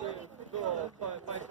对，快快。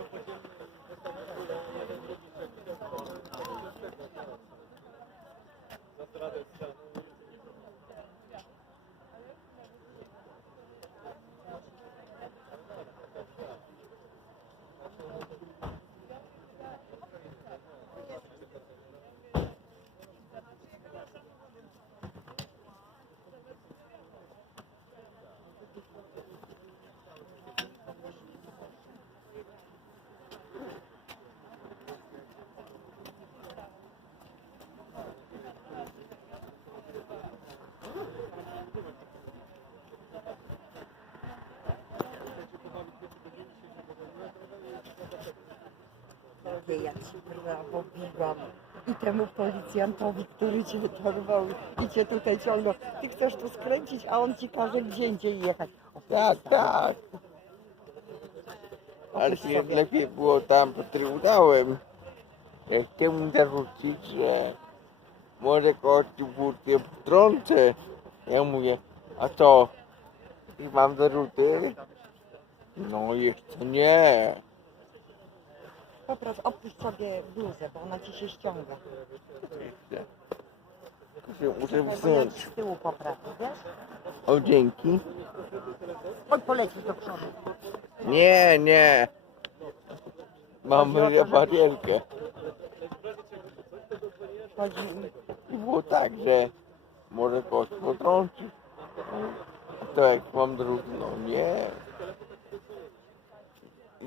Ja ci brawo biłam. I temu policjantowi, który cię dorwał i cię tutaj ciągnął. Ty chcesz tu skręcić, a on ci każe gdzie indziej jechać. Tak, tak. Ale Otóż się sobie. lepiej było tam pod Trybunałem. Jak temu zarzucić, że może kogoś burtę wtrącę. Ja mówię, a co? I mam zarzuty? No jeszcze nie. Poproszę, opuść sobie bluzę, bo ona ci się ściąga. Jeszcze. Tylko się muszę Bo wsunąć. z tyłu poprawię, wiesz? O dzięki. Oj, polecisz do przodu. Nie, nie. Mam Chodzi o to, że- barierkę. Chodzi I było tak, że może kogoś potrącić. To jak mam drugą, no nie.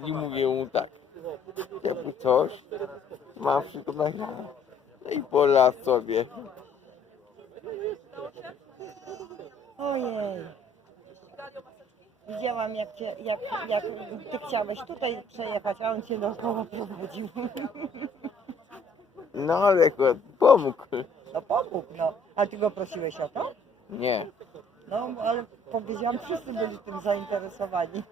I mówię mu tak, jakby coś, mam wszystko nagrane. No i pola sobie. ojej. Widziałam jak, cię, jak, jak ty chciałeś tutaj przejechać, a on cię dookoła prowadził. No ale akurat pomógł. No pomógł, no. A ty go prosiłeś o to? Nie. No, ale powiedziałam, wszyscy byli tym zainteresowani.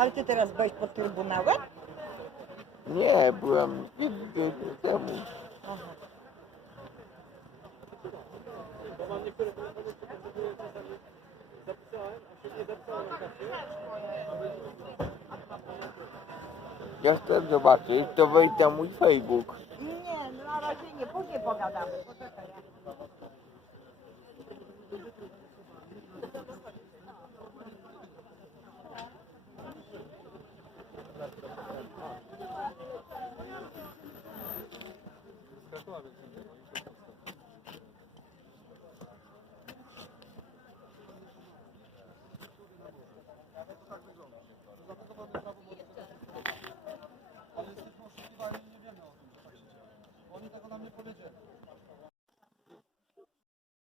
Ale ty teraz byłeś pod Trybunałem? Nie, byłem dni temu. Aha. Ja chcę zobaczyć, to wejdź na mój Facebook. Nie, no na razie nie, później pogadamy. Poczekaj.